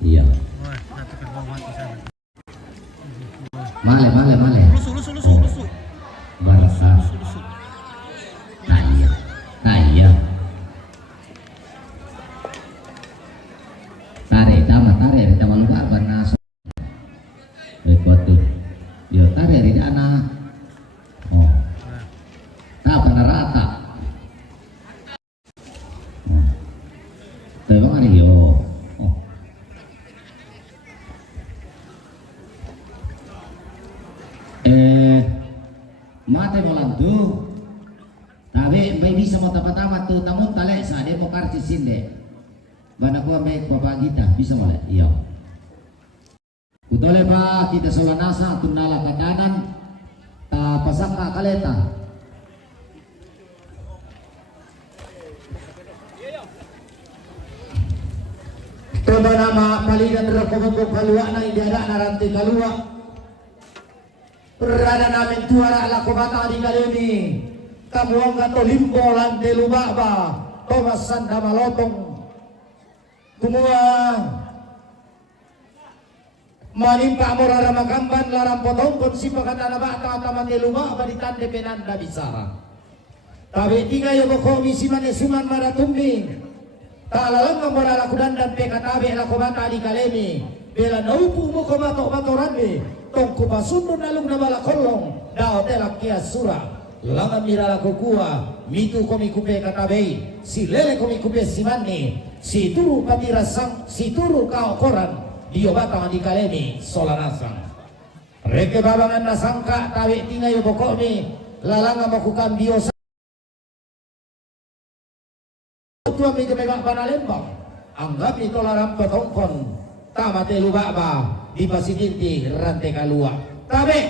Iya. Male. Lusuk. Barasa. Nah iya. Tarik tama lupa karena betul. Yo tarik di anak. Oh. Tak pada rata. Tengok ni yo. Oh. Mate bolang tu. Tapi may bisa mo tapat-tapat tu tamun tale sa de mo karcis sinde. Bana ko may papagita bisa mo le. Iyo. Utole ba kita solanasa tunala kadanan ta pasaka kaleta. Toba nama palidan rakobok kalua na idara narante kalua. Rada namin tuara ala kobata di kalemi. Kamuang gato limbo lante lubaba. Tomas sanda malotong. Kumua manimpa mo raramagamban larang potong kon si pagkatana bata tamante lubaba di tande penanda bisara. Tabi tiga yo boko misiman esuman maratumbing. Talalang ang maralakudan dan pekatabi ala kobata di kalemi. Bela naupu mo komato batoranbe. Tong kupasundo nalung na balakolong. Dao telak kia sura. Langan mirala kukua. Mitu komi kupe katabei. Si lele komi kupe simani. Si turu patirasang. Si turu kao koran. Dio batang di kalemi solanasang. Reke babangan nasangka. Tawi tingay yo bokomi. Lalanga makukan biosa. Tuang mi kepegak panalembang. Anggap ito larang petongkon. Tamate lubaba. Di pasiginti rantai kalua. Tabe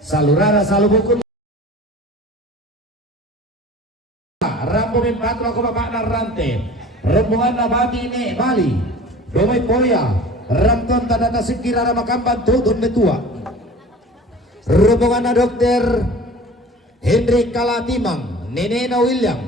salurara salubukun rambo mimpat lako bapak na rante rombongan na bati ne Bali domay poya ramton tadata sikirara makamban tutun metua rombongan na Dr. Hendrik Kalatimang Nenena William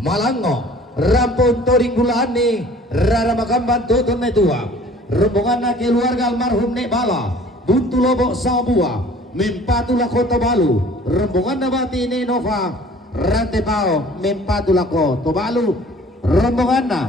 Malango rampon toring gulaan ni rara makamban tutun metua rombongan na keluarga almarhum Nek Bala Buntu Lobok Sabua Mempatula Kota Balu rombongan na bati ni Nova Rantepao Mempatula Kota Balu rombongan na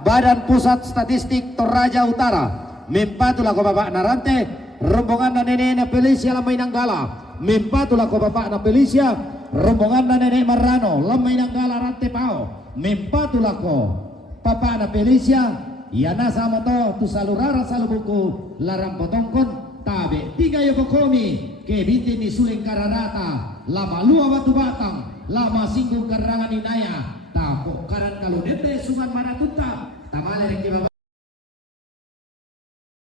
Badan Pusat Statistik Toraja Utara Mempatula Kota Bapak Narante rombongan na Nenek Felicia Lamay Nanggala Mempatula Kota Bapak na Felicia rombongan na Nenek Marrano Lamay Nanggala Rantepao Mempatula Kota Papa na Felicia Yana sama to tu salurara salubuku larang potongkon tabe tiga yo kokomi ke binti ni suling kararata lama lua batu batang lama singgung karangan inaya tapok karan kalau dede suman mana tuta tamale reki